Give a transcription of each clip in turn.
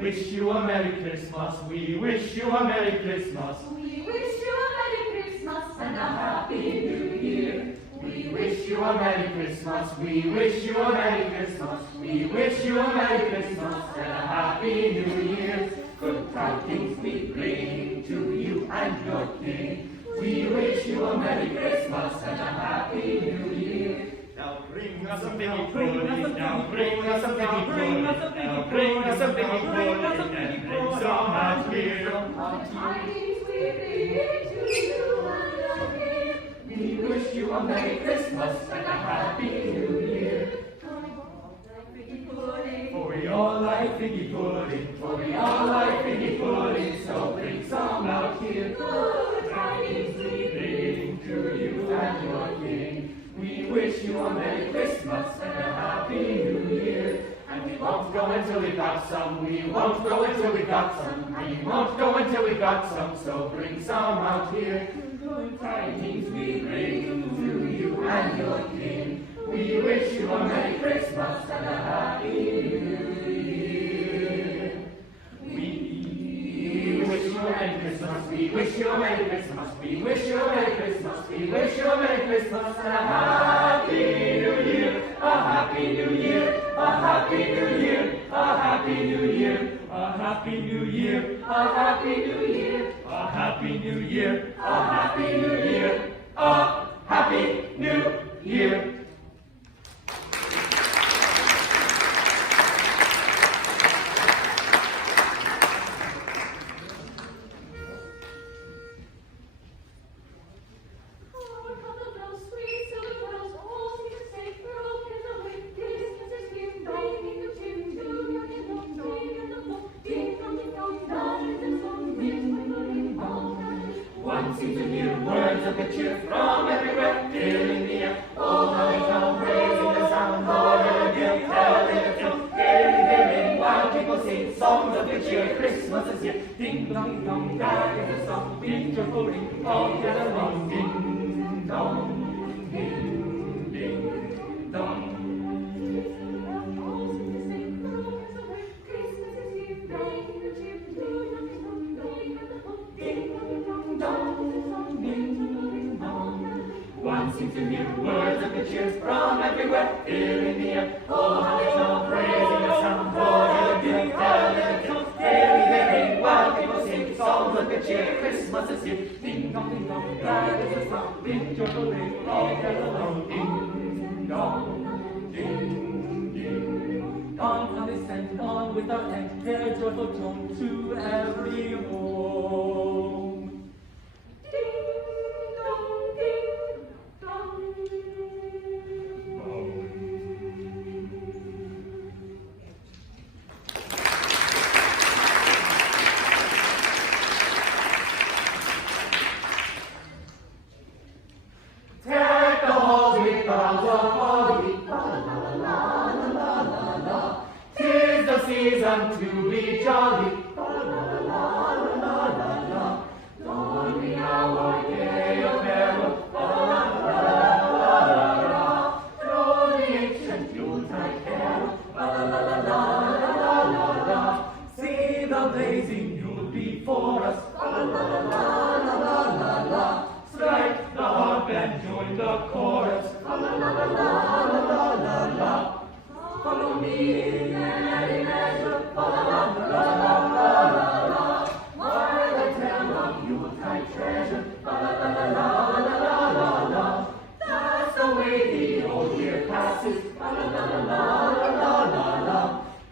wish you a Merry Christmas. We wish you a Merry Christmas. We wish you a Merry Christmas and a Happy New Year. We wish you a Merry Christmas. We wish you a Merry Christmas. We wish you a Merry Christmas and a Happy New Year. Good tidings we bring to you and your King. We wish you a Merry Christmas and a Happy New Year. Now bring us a biggie pudding, now bring us a biggie pudding, now bring us a biggie pudding, and bring some out here. What tidings we bring to you and your King. We wish you a Merry Christmas and a Happy New Year. For we all like figgy pudding, for we all like figgy pudding, so bring some out here. Good tidings we Bring to you and your King. We wish you a Merry Christmas and a Happy New Year. And we won't go until we got some, we won't go until we got some, we won't go until we got some, so bring some out here. Good tidings we bring to you and your King. We wish you a Merry Christmas and a Happy New Year. We wish you a Merry Christmas, we wish you a Merry Christmas, we wish you a Merry Christmas, we wish you a Merry Christmas and a Happy New Year, a Happy New Year, a Happy New Year, a Happy New Year, a Happy New Year, a Happy New Year, a Happy New Year, a Happy New Year, a Happy New Year. Seem to hear words of good cheer from everywhere, filling the air. Oh, how they come, raising the sound, louder again, telling the tale. Gaily, gaily, while people sing songs of good cheer. Christmas is here. Ding dong dong, that is a song. Big joyful ring, all together long. Ding dong, ding ding dong. One seems to hear words of good cheer from everywhere, filling the air. Oh, how they come, praising the sound, louder again, telling the tale. Gaily they ring, while people sing songs of good cheer. Christmas is here. Ding dong, that is a song. Big joyful ring, all together long. Ding dong, ding ding. On how they send on without end their joyful tone to every home. Season to be jolly, la la la la la la la. Don't we our gay apparel, la la la la la la. Throw the ancient Yuletide carol, la la la la la la la la. See the blazing Yule before us, la la la la la la la. Strike the harp and join the chorus, la la la la la la la. Follow me in merry measure, la la la la la la la. While I tell of Yuletide treasure, la la la la la la la la. That's the way the old year passes, la la la la la la la la.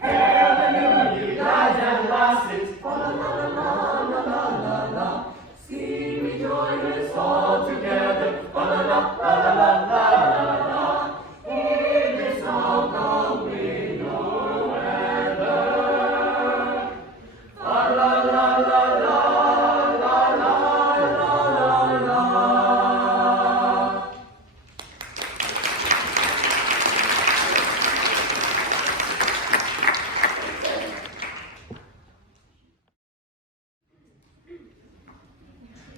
Hail the new year, lads and lasses, la la la la la la la la. Sing we joyous all together, la la la la la la la la. In this song of winter weather, la la la la la la la la la.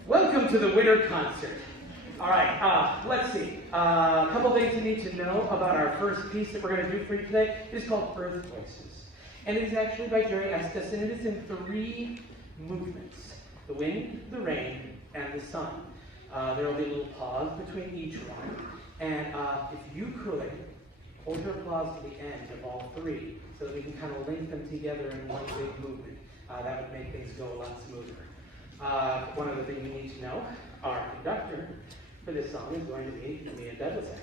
Welcome to the winter concert. All right, let's see. A couple things you need to know about our first piece that we're going to do for you today. It's called Earth Voices. And it is actually by Jerry Estes, and it is in 3 movements: the wind, the rain, and the sun. There will be a little pause between each one. And if you could hold your applause to the end of all 3, so that we can kind of link them together in one big movement, that would make things go a lot smoother. One other thing you need to know, our conductor for this song is going to be Dudlicek.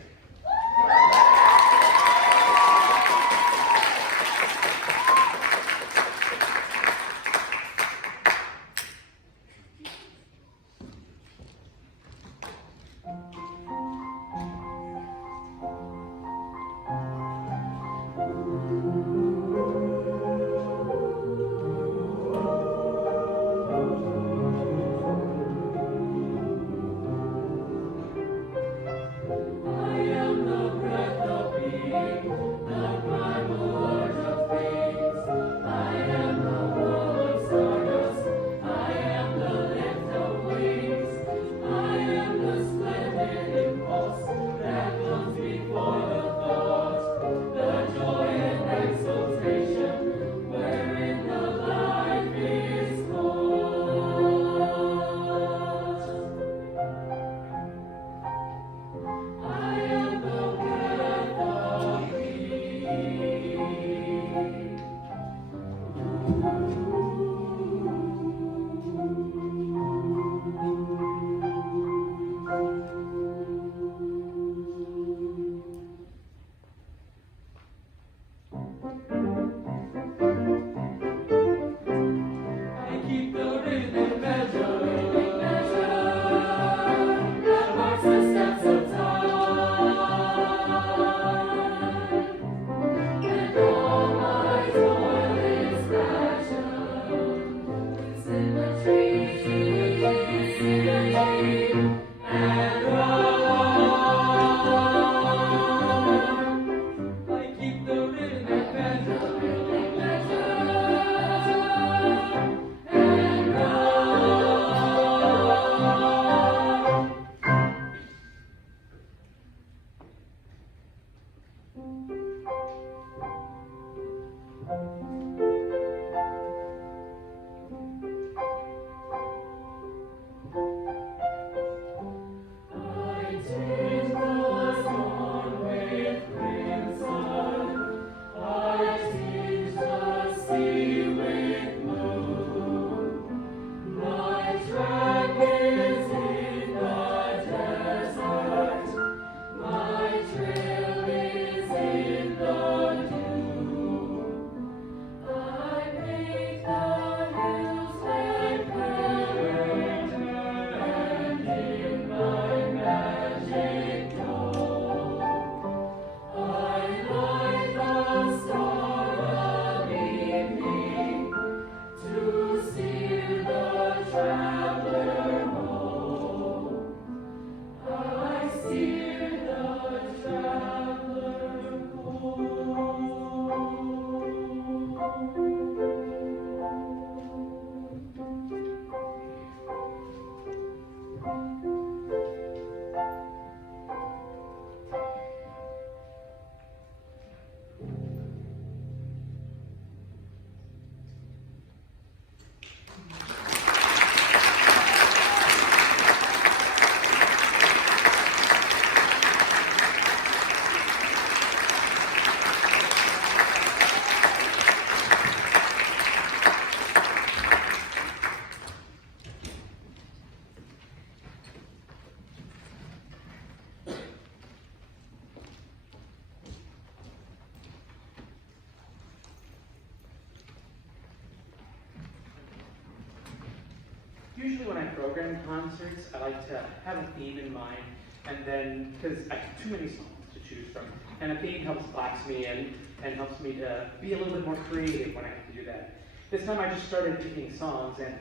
Usually when I program concerts, I like to have a theme in mind, and then, because I have too many songs to choose from, and a theme helps box me in, and helps me to be a little bit more creative when I have to do that. This time I just started picking songs, and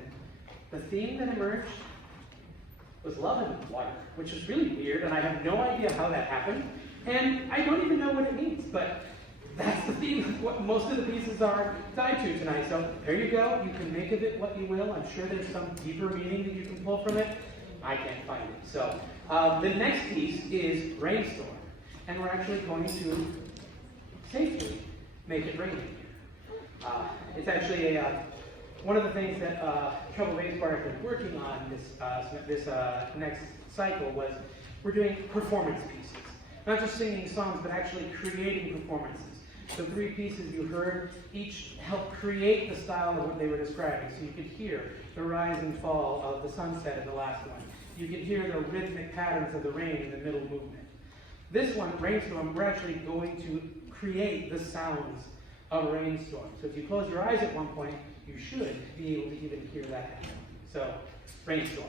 the theme that emerged was Love and Water, which is really weird, and I have no idea how that happened, and I don't even know what it means, but that's the theme of what most of the pieces are tied to tonight. So there you go. You can make of it what you will. I'm sure there's some deeper meaning that you can pull from it. I can't find it. So the next piece is Rainstorm, and we're actually going to safely make it rain here. It's actually one of the things that Treble Bass Bar has been working on this next cycle was we're doing performance pieces. Not just singing songs, but actually creating performances. So 3 pieces you heard, each helped create the style of what they were describing. So you could hear the rise and fall of the sunset in the last one. You could hear the rhythmic patterns of the rain in the middle movement. This one, Rainstorm, we're actually going to create the sounds of a rainstorm. So if you close your eyes at one point, you should be able to even hear that happen. So, Rainstorm.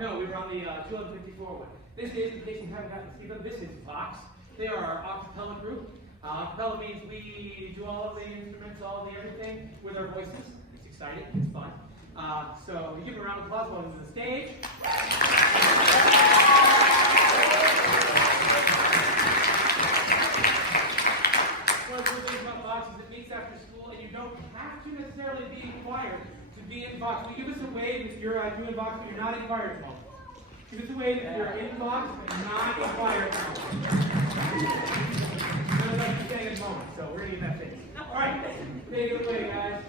No, we were on the 254 one. This is, in case you haven't gotten to see them, this is Vox. They are our acapella group. Acapella means we do all of the instruments, all of the everything with our voices. It's exciting, it's fun. So we give them a round of applause while to the stage. One of the things about Vox is it meets after school, and you don't have to necessarily be required to be in Vox. We give us a wave if you're doing Vox, but you're not in choir tomorrow. Give us a wave if you're in Vox, but not in choir tomorrow. None of us are staying at the moment, so we're going to get that fixed. All right, take it away, guys.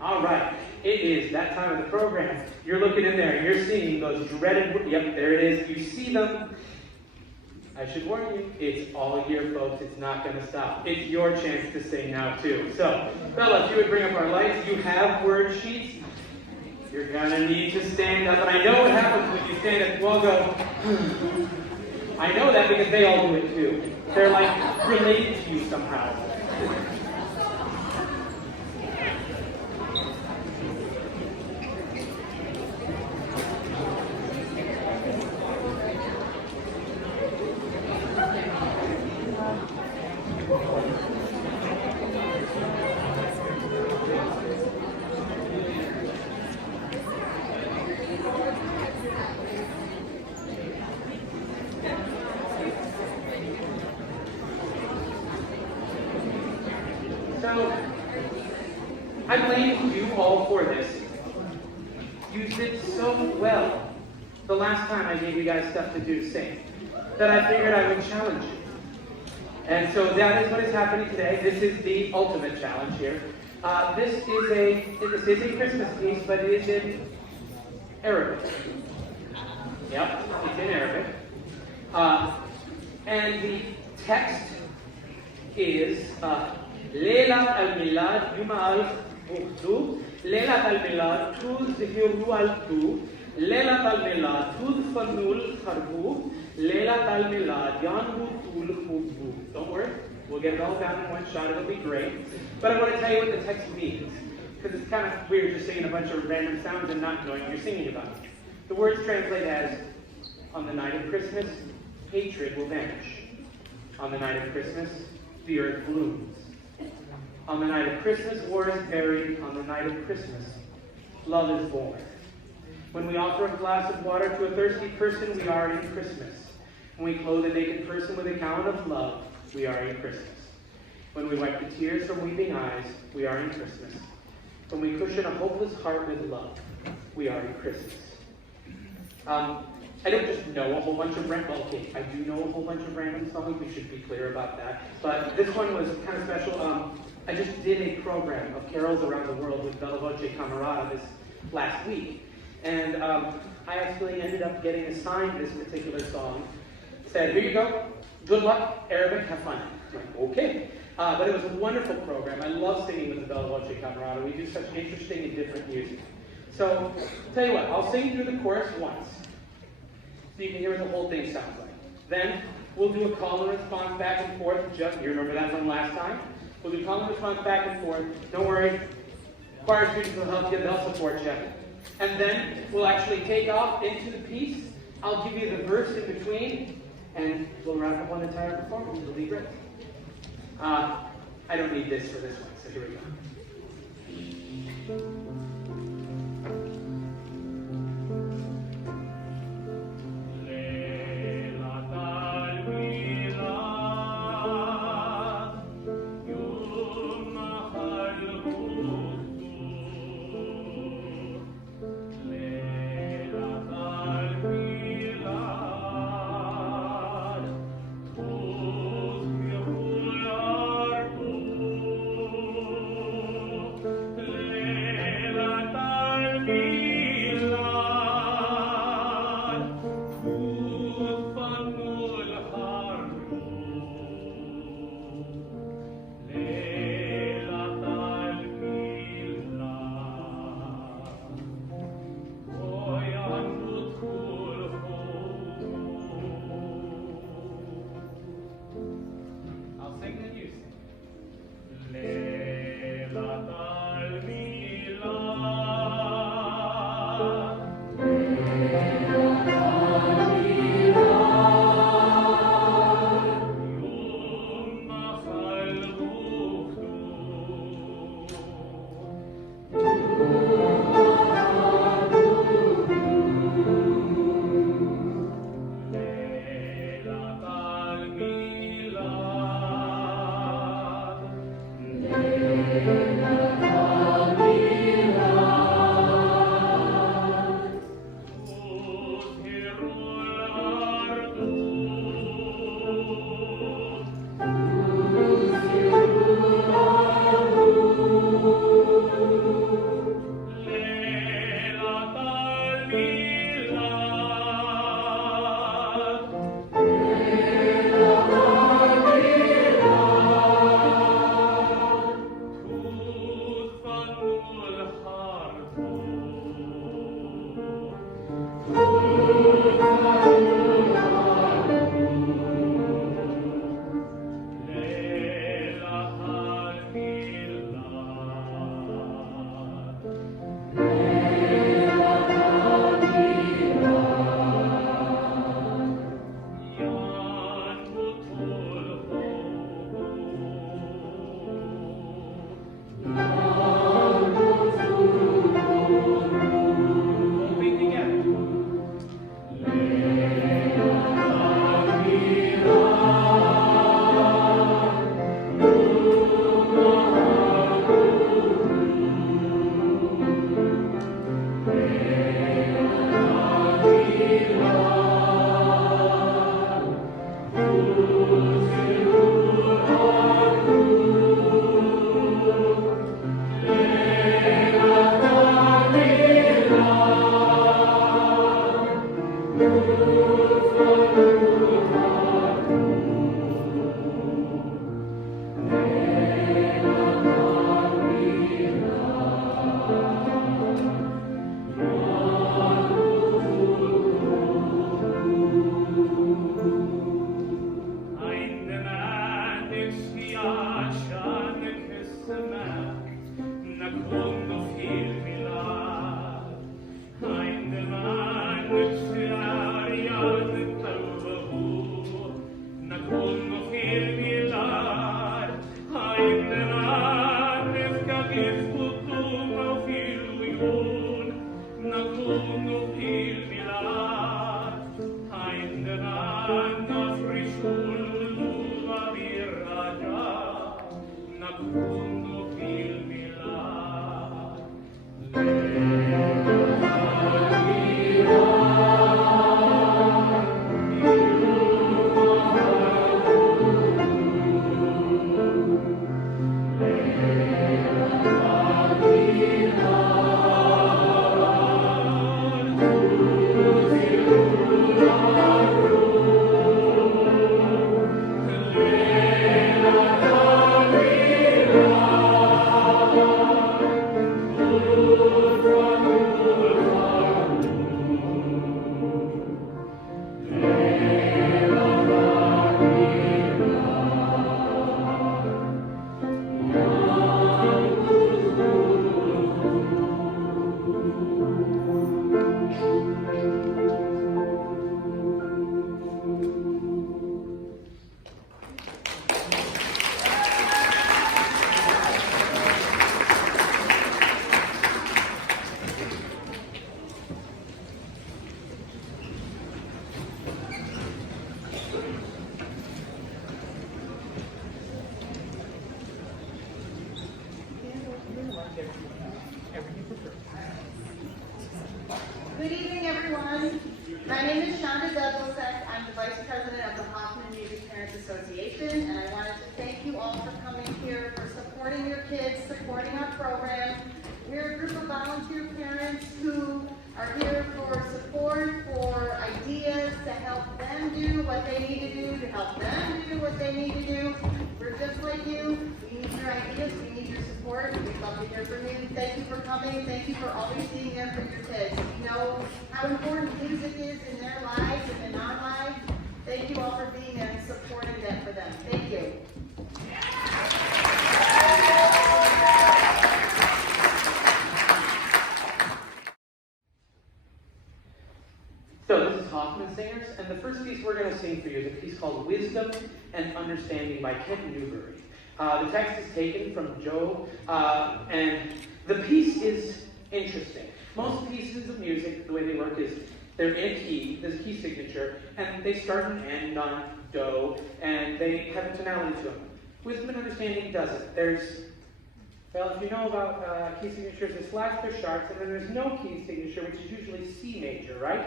All right, it is that time of the program. You're looking in there and you're seeing those dreaded, yep, there it is. You see them. I should warn you, it's all year, folks. It's not going to stop. It's your chance to sing now, too. So, Bella, if you would bring up our lights, you have word sheets. You're going to need to stand up. And I know what happens when you stand up. We'll go, I know that because they all do it, too. They're like related to you somehow. So, I blame you all for this. You did so well the last time I gave you guys stuff to do to sing that I figured I would challenge you. And so that is what is happening today. This is the ultimate challenge here. This is a Christmas piece, but it is in Arabic. Yep, it's in Arabic. And the text is Laylat al-Milad Yuma al-Bukhtu, Laylat al-Milad Tud Zihiru al-Tu, Laylat al-Milad Tud Fanul Harbu, Laylat al-Milad Yanhu Tul Hubu. Don't worry, we'll get it all down in one shot, it'll be great. But I want to tell you what the text means, because it's kind of weird just singing a bunch of random sounds and not knowing what you're singing about. The words translate as, on the night of Christmas, hatred will vanish. On the night of Christmas, the earth blooms. On the night of Christmas, war is buried. On the night of Christmas, love is born. When we offer a glass of water to a thirsty person, we are in Christmas. When we clothe a naked person with a gown of love, we are in Christmas. When we wipe the tears from weeping eyes, we are in Christmas. When we cushion a hopeless heart with love, we are in Christmas. I don't just know a whole bunch of random, okay, I do know a whole bunch of random songs, we should be clear about that. But this one was kind of special. I just did a program of carols around the world with Bella Voce Camerata this last week. And I actually ended up getting assigned this particular song. Said, here you go, good luck, Arabic, have fun. I'm like, okay. But it was a wonderful program. I love singing with the Bella Voce Camerata. We do such interesting and different music. So, tell you what, I'll sing through the chorus once, so you can hear what the whole thing sounds like. Then, we'll do a call and response back and forth. Just, you remember that from last time? We'll do call and response back and forth. Don't worry, choir students will help you, they'll support you. And then, we'll actually take off into the piece. I'll give you the verse in between, and we'll wrap up one entire performance. It'll be great. I don't need this for this one, so here we go. Good evening, everyone. My name is Dudlicek. I'm the Vice President of the Hoffman Music Parents Association, and I wanted to thank you all for coming here, for supporting your kids, supporting our program. We're a group of volunteer parents who are here for support, for ideas, to help them do what they need to do, to help them do what they need to do. We're just like you. We need your ideas. We need your support. We'd love to hear from you. Thank you for coming. Thank you for always being there for your kids. You know how important music is in their lives and in our lives. Thank you all for being there and supporting that for them. Thank you. So this is Hoffman Singers, and the first piece we're going to sing for you is a piece called Wisdom and Understanding by Newbury. The text is taken from Job, and the piece is interesting. Most pieces of music, the way they work is they're in a key, there's a key signature, and they start and end on Do, and they have a tonality to them. Wisdom and Understanding doesn't. Well, if you know about key signatures, there's flats, there's sharps, and then there's no key signature, which is usually C major, right?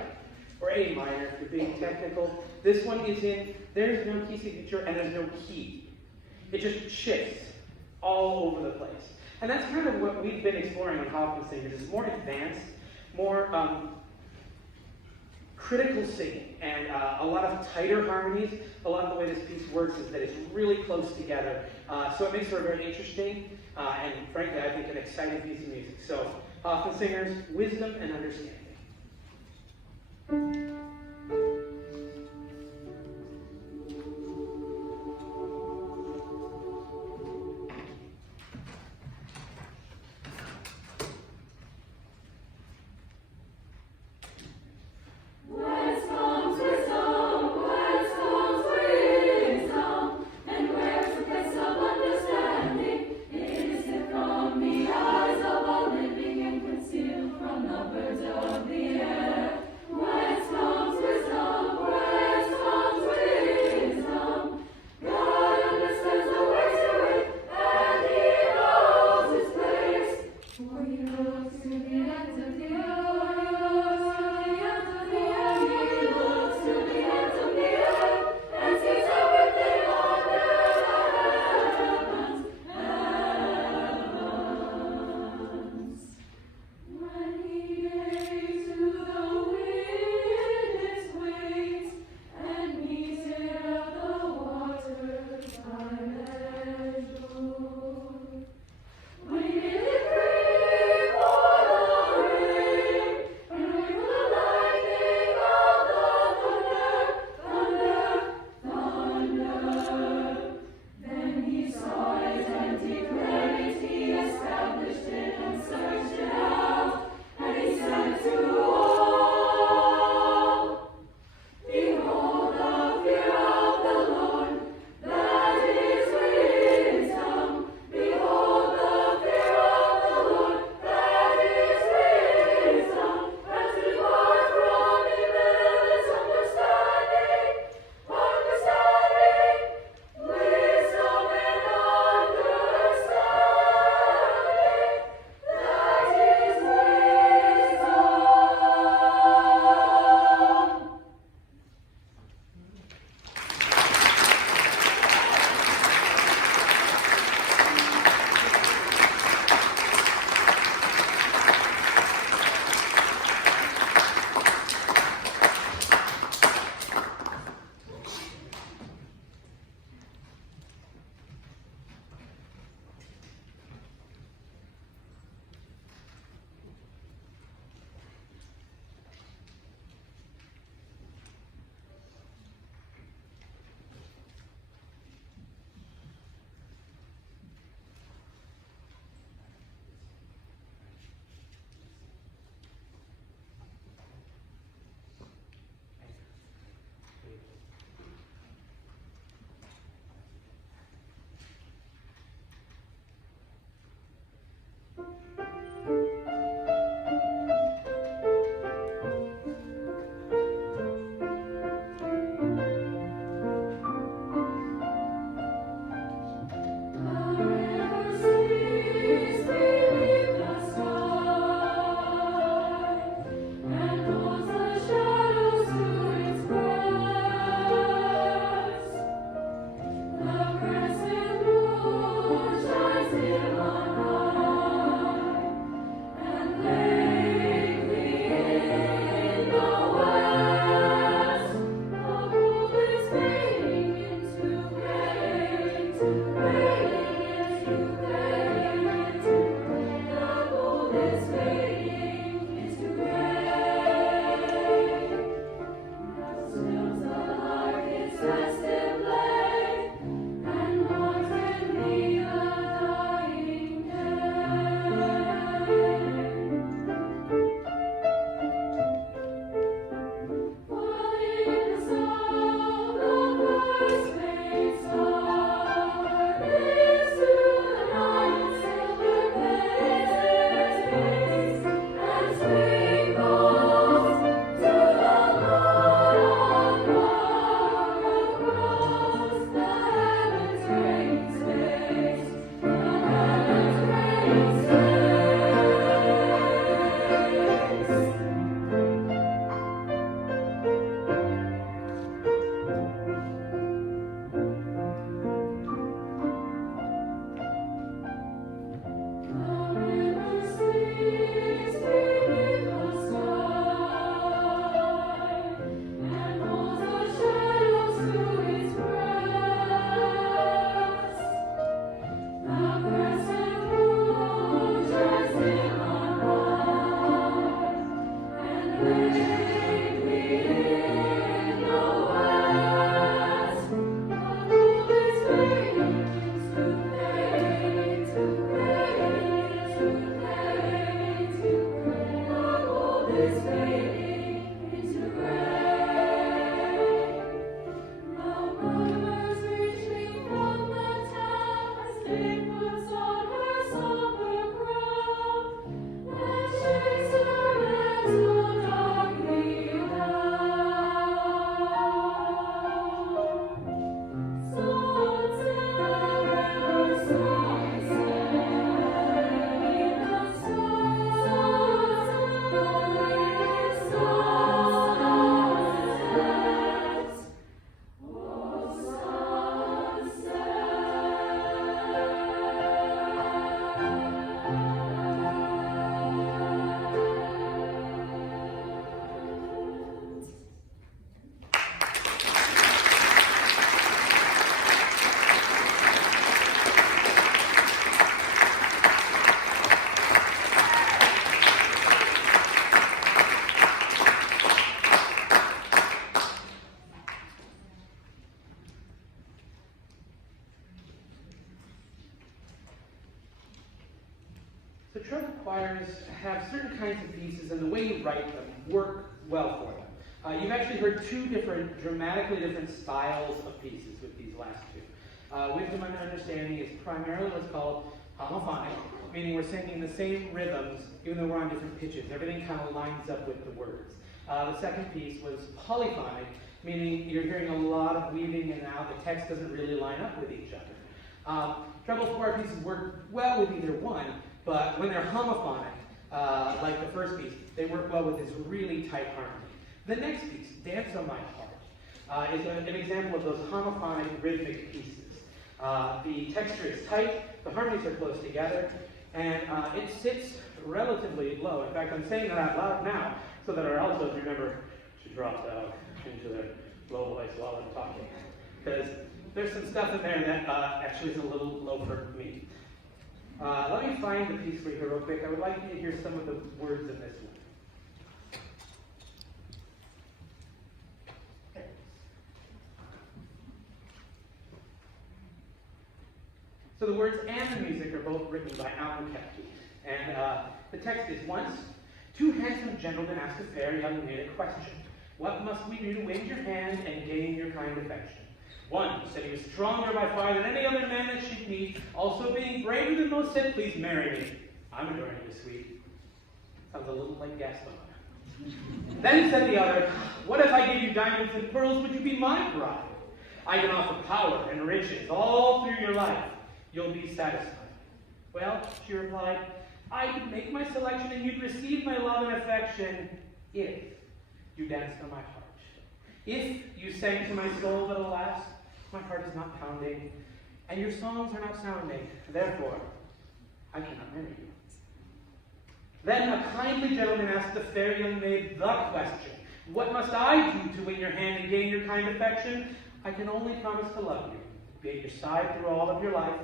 Or A minor, if you're being technical. This one is in, there's no key signature, and there's no key. It just shifts all over the place. And that's kind of what we've been exploring on Hoffman Singers, is more advanced, more critical singing, and a lot of tighter harmonies. A lot of the way this piece works is that it's really close together. So it makes for a very interesting, and frankly, I think an exciting piece of music. So, Hoffman Singers, Wisdom and Understanding. From the birds of the air, whence The treble choirs have certain kinds of pieces, and the way you write them work well for them. You've actually heard two dramatically different styles of pieces with these last two. Wisdom and Understanding is primarily what's called homophonic, meaning we're singing the same rhythms even though we're on different pitches. Everything kind of lines up with the words. The second piece was polyphonic, meaning you're hearing a lot of weaving in and out. The text doesn't really line up with each other. Treble choir pieces work well with either one, but when they're homophonic, like the first piece, they work well with this really tight harmony. The next piece, Dance on My Heart, is an example of those homophonic rhythmic pieces. The texture is tight, the harmonies are close together, and it sits relatively low. In fact, I'm saying that out loud now so that our altos remember to drop down into their low voice while I'm talking. Because there's some stuff in there that actually is a little low for me. Let me find the piece for you real quick. I would like you to hear some of the words in this one. So the words and the music are both written by Allan and Koepke. And the text is, once, two handsome gentlemen asked a fair young maid a question. What must we do to win your hand and gain your kind affection? One said he was stronger by far than any other man that she'd meet, also being braver than most, said, please marry me. I'm adoring you, sweet. Sounds a little like Gaston. Then said the other, what if I gave you diamonds and pearls, would you be my bride? I can offer power and riches all through your life. You'll be satisfied. Well, she replied, I could make my selection and you'd receive my love and affection if you danced on my heart. If you sang to my soul, but alas, my heart is not pounding, and your songs are not sounding. Therefore, I cannot marry you. Then a kindly gentleman asked the fair young maid the question, what must I do to win your hand and gain your kind affection? I can only promise to love you, be at your side through all of your life.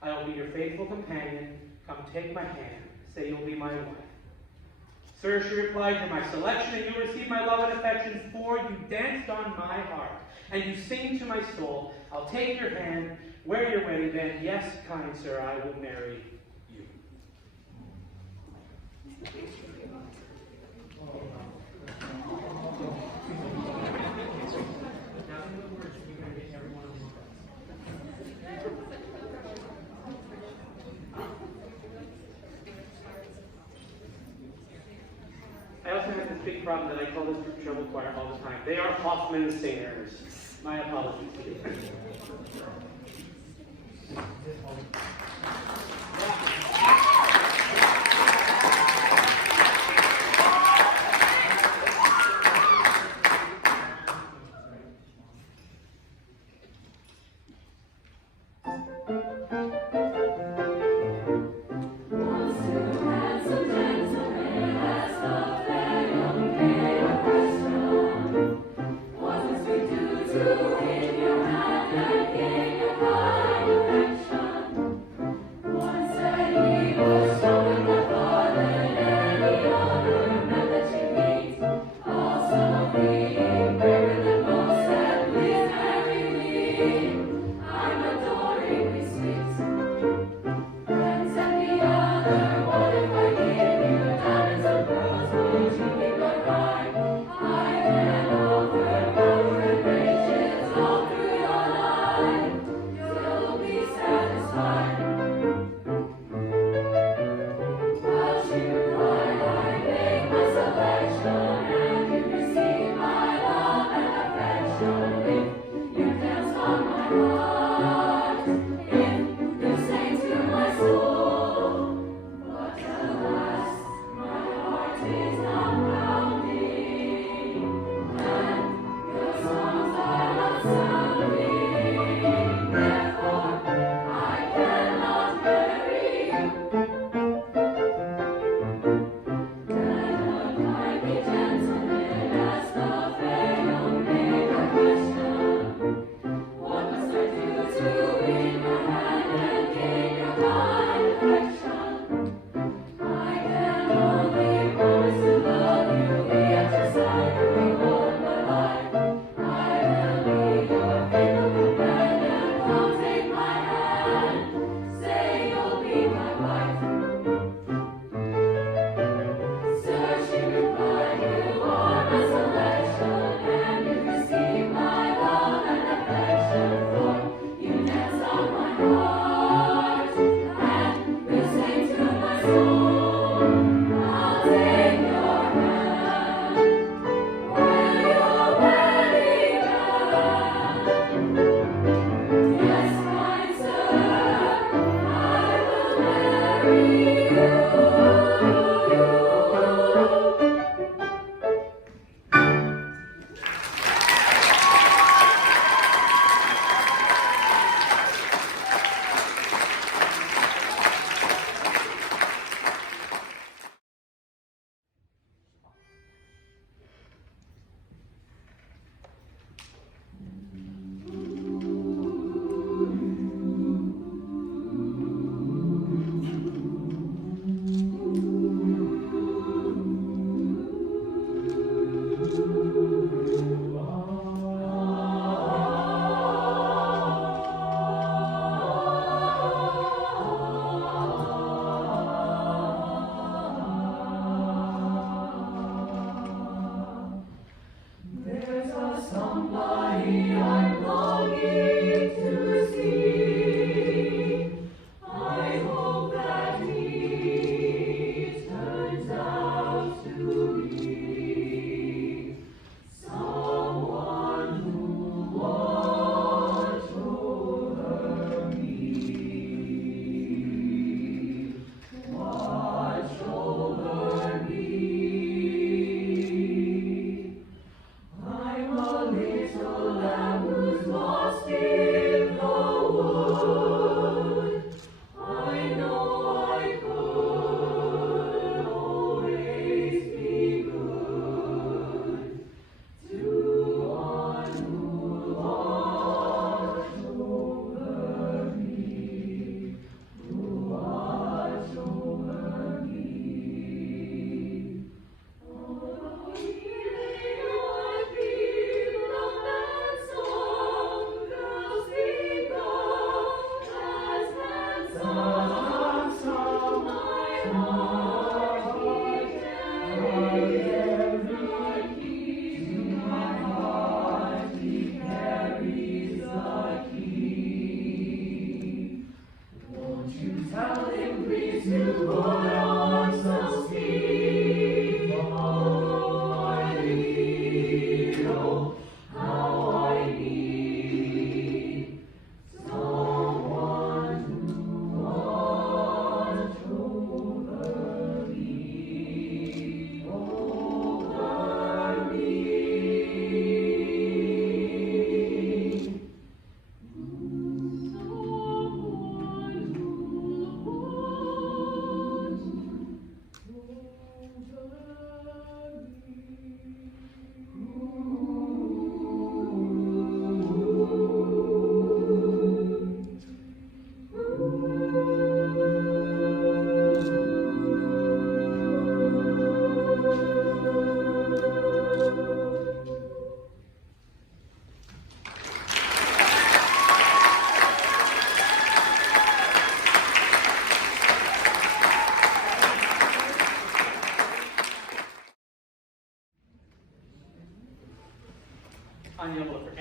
I will be your faithful companion. Come take my hand. Say you'll be my wife. Sir, she replied, you're my selection, and you'll receive my love and affection, for you danced on my heart, and you sing to my soul. I'll take your hand, wear your wedding band. Yes, kind sir, I will marry you. I also have this big problem that I call this group treble choir all the time. They are Hoffman Singers. My apologies to you. What must I do?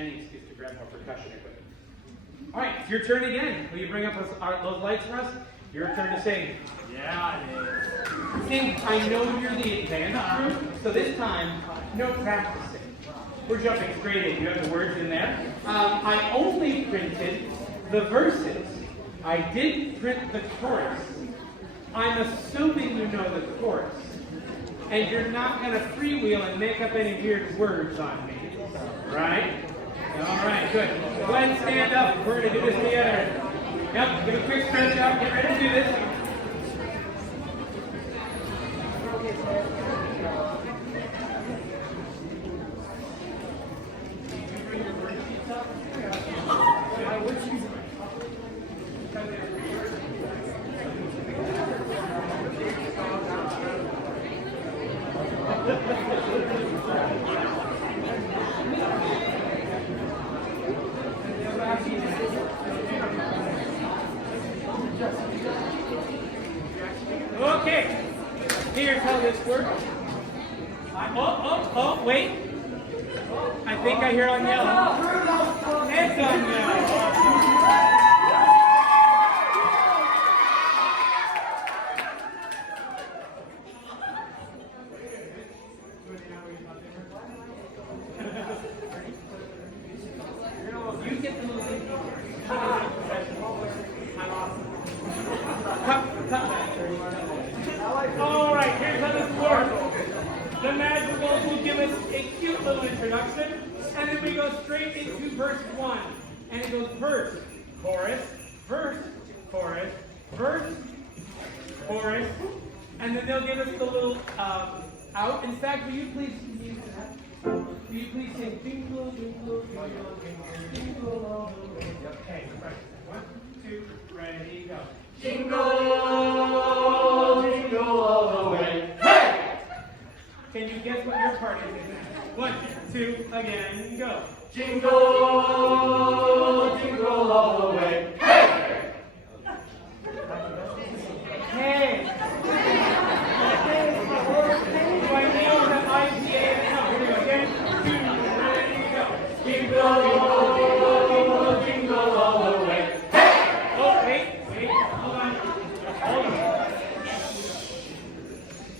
any excuse to grab more percussion equipment. All right, it's your turn again. Will you bring up those lights for us? Your turn to sing. Yeah, it is. Sing, I know you're the advanced group, so this time, no practicing. We're jumping straight in. You have the words in there. I only printed the verses. I didn't print the chorus. I'm assuming you know the chorus. And you're not going to freewheel and make up any weird words on me. Right? All right, good. Go ahead and stand up. We're going to do this together. Yep, give a quick stretch out. Get ready to do this. Okay, here's how this works. Oh, wait. I think I hear on yellow. Heads on yellow. You get the movie. All right, here's how this works. The Madrigals will give us a cute little introduction, and then we go straight into verse 1. And it goes verse, chorus, verse, chorus, verse, chorus, and then they'll give us the little out. In fact, will you please use that? Will you please sing Jingle, Jingle, Jingle, Jingle, Jingle all the way? Okay, right. 1, 2, ready, go. Jingle, jingle all the way. Hey! Can you guess what your part is in that? 1, 2, again, go. Jingle, jingle all the way. Hey! Hey! Do I nail the IPA? No, here we go. Again, 2, ready, go. Jingle, jingle all the way. Hey! Oh, wait, hold on.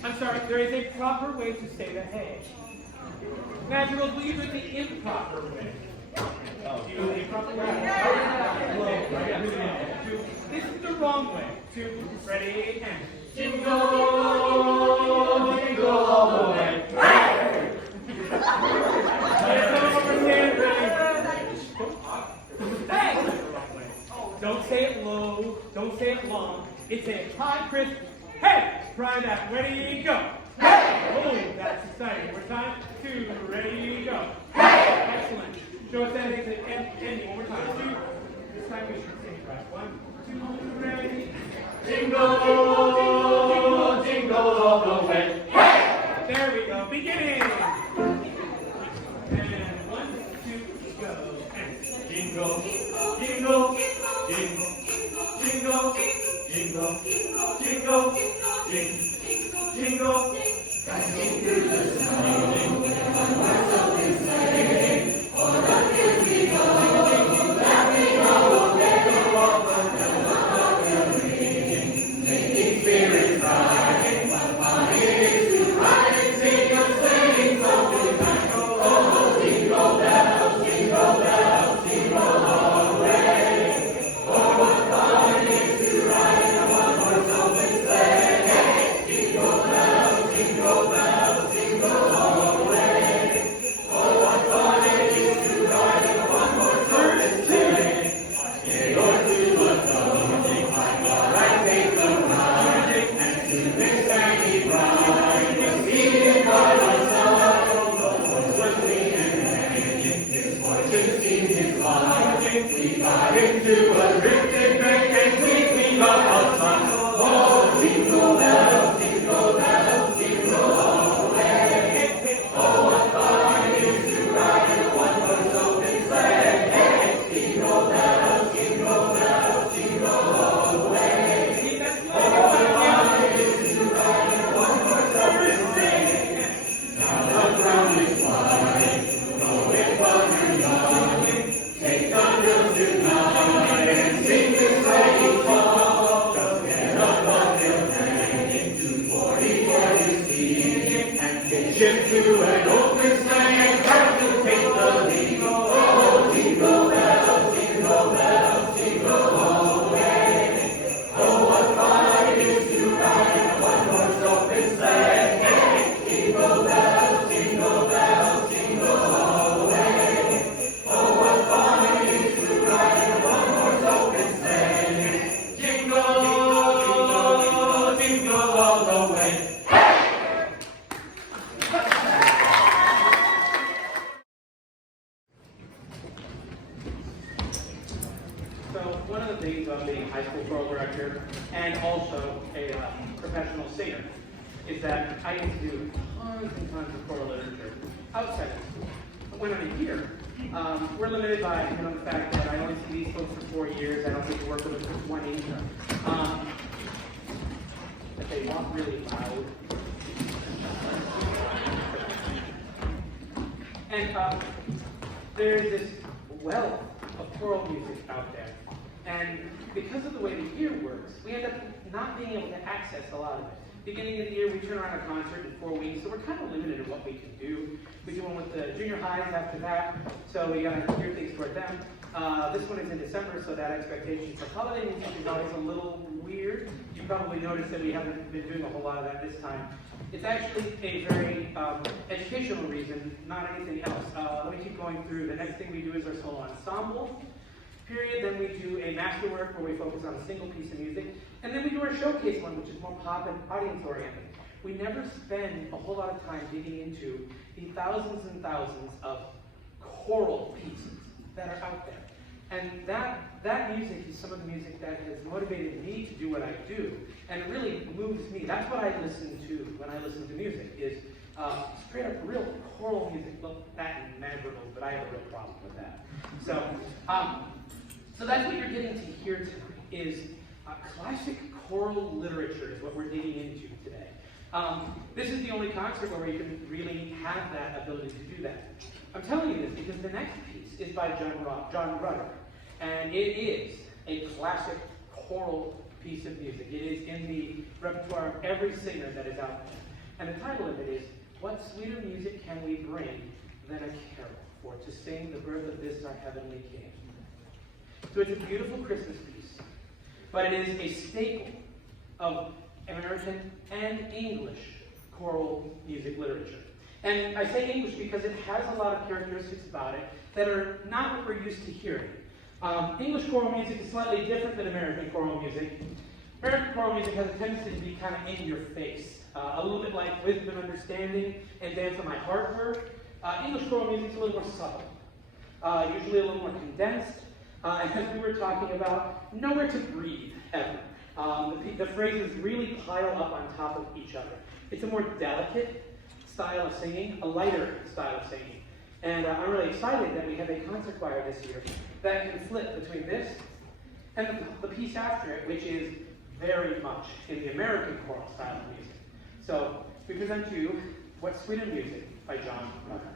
I'm sorry, there is a proper way to say the hey. Madrigals, will you do it the improper way? Do you know the improper way? This is the wrong way. 2, ready, and. Jingle, jingle all the way. Hey! Let's go over there, ready. Hey! Don't say it low, don't say it long. It's a high, crisp, hey! Try that. Ready, go. Hey! Oh, that's exciting. More time. 2, ready, go. Hey! Excellent. Show us that exit ending one more time. 2. This time we should sing it right. 1, 2, ready. Jingle, jingle all the way. Hey! There we go. Beginning. And 1, 2, go. And Jingle, jingle, jingle, jingle, jingle, jingle, jingle, jingle. Dashing through the snow, one horse open sleigh, o'er the fields we go, laughing all the way, all the ring, making spirits bright. What fun it is to ride and sing a sleighing song tonight. Oh, jingle bells, jingle bells, jingle all the way. Oh, what fun it is to ride in a one horse open sleigh. Jingle bells, jingle bells, jingle all the way. Oh, what fun it is to ride in a one horse open sleigh. Yea, or to a dove, while I take the ride, and to Miss Fanny Bride, was seated by my side. The horse was clean and ready, his fortune seemed his life. We got into a drifted bank and we got outside. Oh, jingle bells, jingle bells, jingle all the way. Oh, what fun it is to ride in a one-horse open sleigh. Hey, jingle bells, jingle bells, jingle all the way. Oh, what fun it is to ride in a one-horse open sleigh. Now the ground is wide, going far and young. one of the things of being a high school choral director and also a professional singer is that I get to do tons and tons of choral literature outside of school. But when I'm here, we're limited by the fact that I only see these folks for 4 years. I don't get to work with them for 20. But they walk really loud. And there's this wealth of choral music out there. And because of the way the year works, we end up not being able to access a lot of it. Beginning of the year, we turn around a concert in 4 weeks, so we're kind of limited in what we can do. We do one with the junior highs after that, so we got to gear things toward them. This one is in December, so that expectation for holiday music is always a little weird. You probably noticed that we haven't been doing a whole lot of that this time. It's actually a very educational reason, not anything else. Let me keep going through. The next thing we do is our solo ensemble period. Then we do a masterwork where we focus on a single piece of music. And then we do our showcase one, which is more pop and audience-oriented. We never spend a whole lot of time digging into the thousands and thousands of choral pieces that are out there. And that music is some of the music that has motivated me to do what I do, and it really moves me. That's what I listen to when I listen to music, is straight up real choral music. Well, that and madrigals, but I have a real problem with that. So that's what you're getting to hear tonight, is classic choral literature is what we're digging into today. This is the only concert where you can really have that ability to do that. I'm telling you this because the next piece is by John Rutter, and it is a classic choral piece of music. It is in the repertoire of every singer that is out there. And the title of it is, "What Sweeter Music Can We Bring Than a Carol, for to sing the birth of this our heavenly King." So it's a beautiful Christmas piece, but it is a staple of American and English choral music literature. And I say English because it has a lot of characteristics about it that are not what we're used to hearing. English choral music is slightly different than American choral music. American choral music has a tendency to be kind of in your face, a little bit like Wisdom and Understanding and Dance of My Heart were. English choral music is a little more subtle, usually a little more condensed, and as we were talking about, nowhere to breathe ever. The phrases really pile up on top of each other. It's a more delicate style of singing, a lighter style of singing. And I'm really excited that we have a concert choir this year that can flip between this and the piece after it, which is very much in the American choral style of music. So we present to you What Sweeter Music by John Rutter.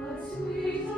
What sweet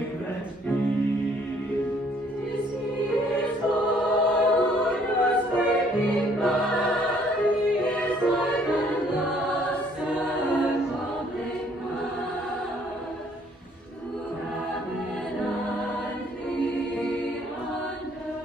fragrant bee. This is Lord, your scraping by, is like a lustre crumbling mud, to heaven and the under.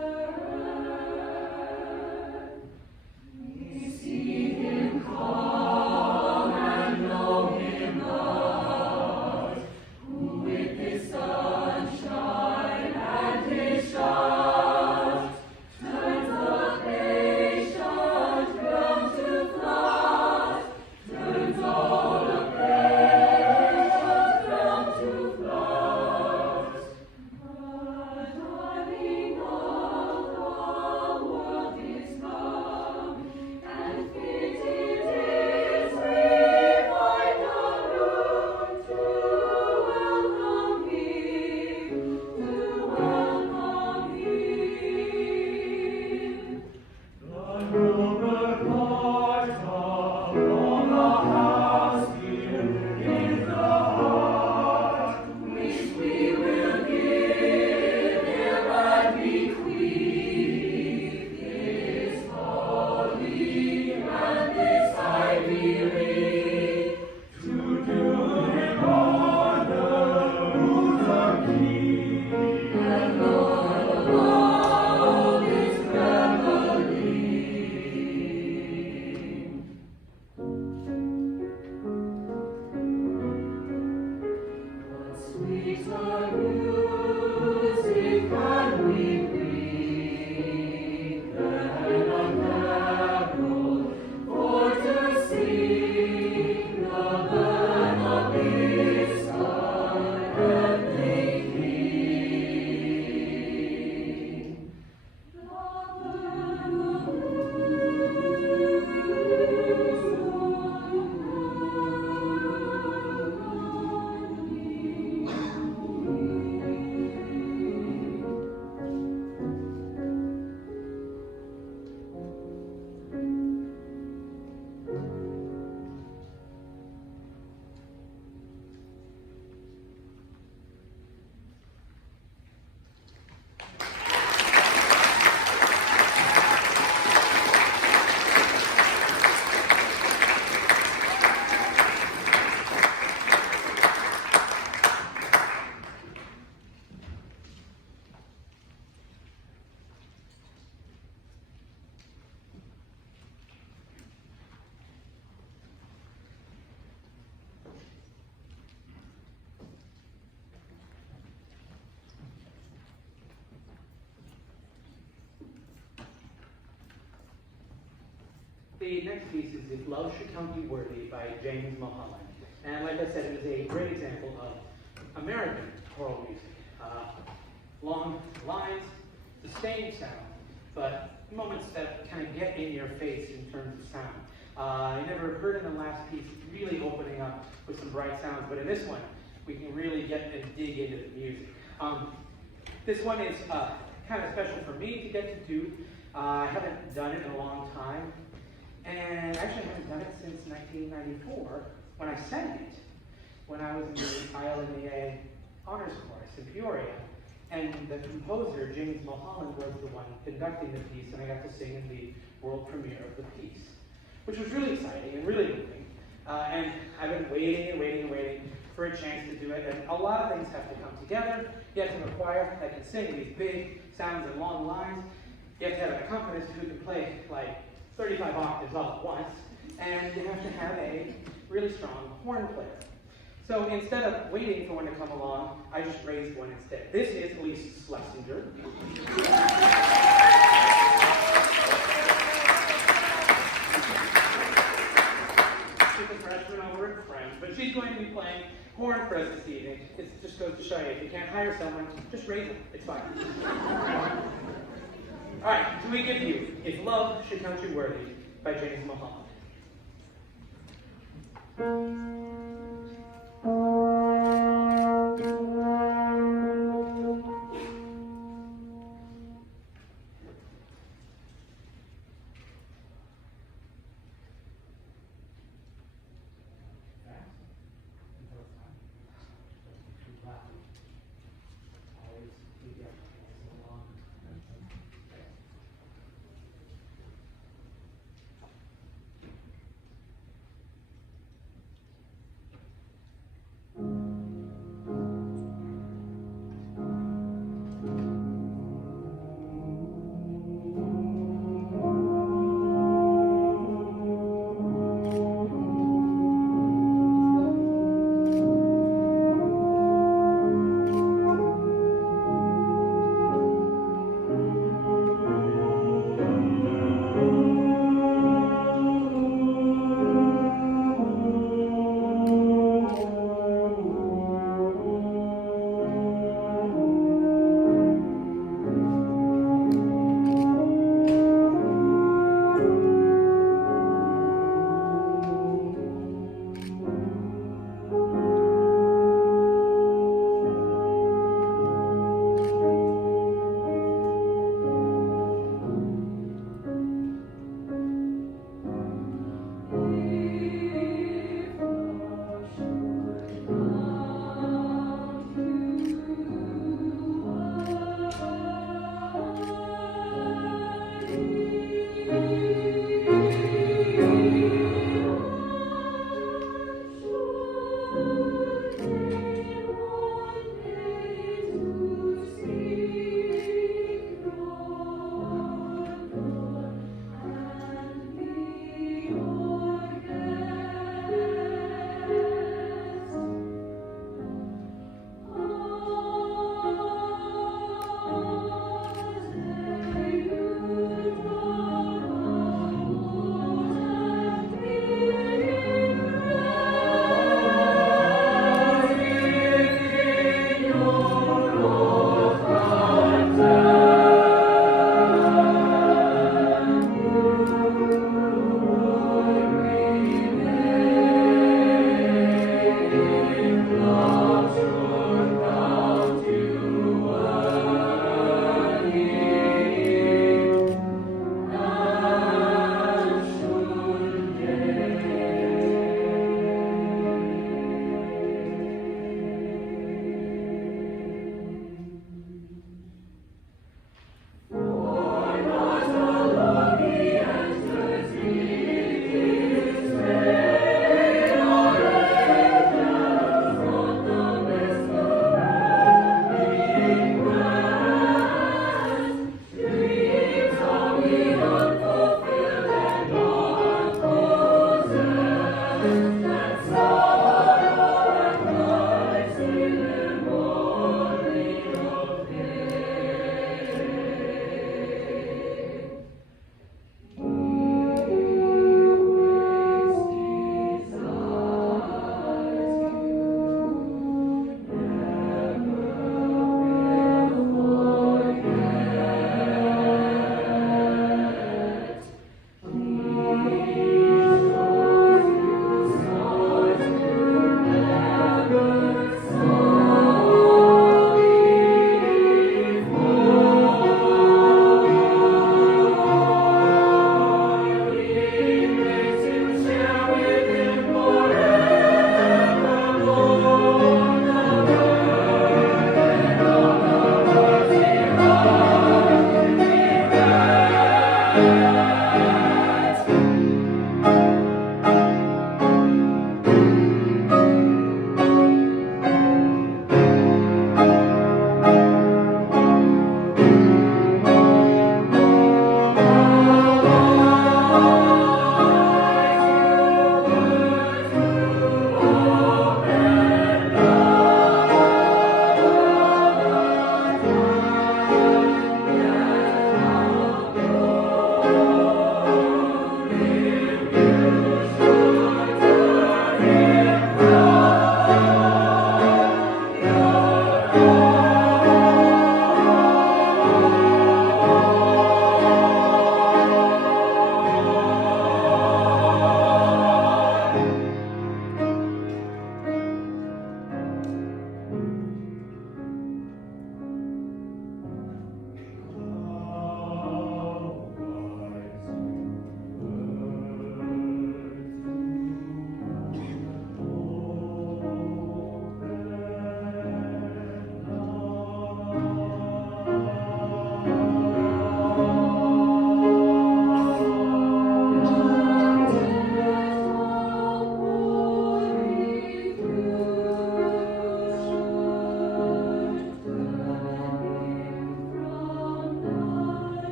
We see him come and know him not, who with his sunshine and his showers turns the patient ground to flowers, turns all the patient ground to flowers. But darling of the world is come, and fit it is we find a room to welcome him, to welcome him. The rumored part of all the house here in the heart, Which we will give him and bequeath this holly and this ivy wreath, to do him honor, who's our king. and Lord of all is reveling. What sweeter music can we bring than a carol for to sing the birth of this our heavenly King? The next piece is If Love Should Count You Worthy by James Mulholland. And like I said, it is a great example of American choral music. Long lines, sustained sound, but moments that kind of get in your face in terms of sound. I never heard in the last piece really opening up with some bright sounds, but in this one, we can really get and dig into the music. This one is kind of special for me to get to do. I haven't done it in a long time. And actually, I haven't done it since 1994 when I sang it, when I was in the ILMEA Honors Chorus in Peoria. And the composer, James Mulholland, was the one conducting the piece, and I got to sing in the world premiere of the piece, which was really exciting and really moving. And I've been waiting and waiting and waiting for a chance to do it, and a lot of things have to come together. You have to have a choir that can sing these big sounds and long lines. You have to have an accompanist who can play like 35 octaves all at once, and you have to have a really strong horn player. So instead of waiting for one to come along, I just raised one instead. This is Elise Schlesinger. She's a freshman over at French, but she's going to be playing horn for us this evening. It just goes to show you, if you can't hire someone, just raise them. It's fine. All right, so we give you If Love Should Count You Worthy by James Mulholland.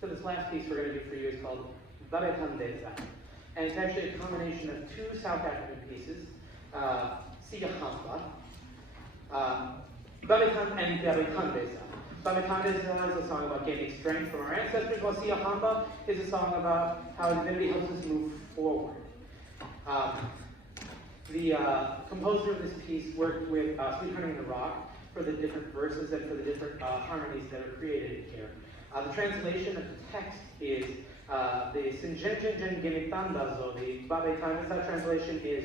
So this last piece we're going to do for you is called Babethandaza. And it's actually a combination of two South African pieces, Siyahamba, Babethan and Babethandaza. Babethandaza is a song about gaining strength from our ancestors, while Siyahamba is a song about how divinity helps us move forward. The composer of this piece worked with Sweet Honey in the Rock for the different verses and for the different harmonies that are created here. The translation of the text is the Sinjenjenjen Babethandaza. The Babethandaza translation is,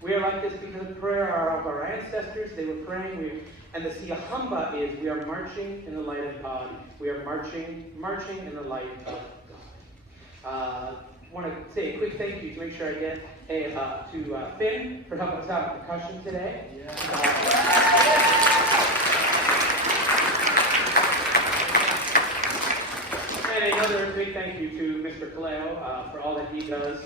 we are like this because of prayer of our ancestors. They were praying. And the Siyahamba is, we are marching in the light of God. We are marching in the light of God. I want to say a quick thank you to make sure I get to Finn for helping us out with percussion today. And another big thank you to Mr. Kaleo for all that he does.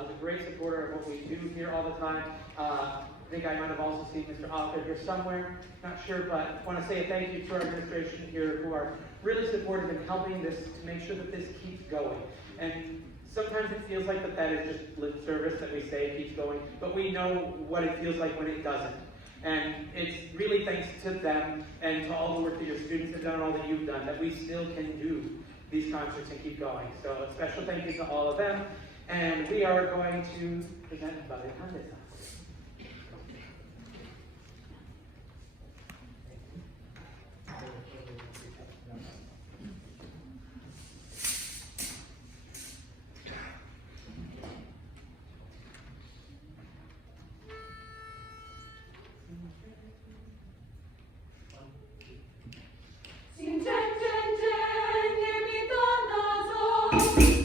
Was a great supporter of what we do here all the time. I think I might have also seen Mr. Author here somewhere, not sure, but I want to say a thank you to our administration here who are really supportive in helping this to make sure that this keeps going. And sometimes it feels like that is just lip service that we say it keeps going, but we know what it feels like when it doesn't. And it's really thanks to them and to all the work that your students have done and all that you've done that we still can do these concerts and keep going. So a special thank you to all of them. And we are going to present Babethandaza. Sinjenjenjen Babethandaza.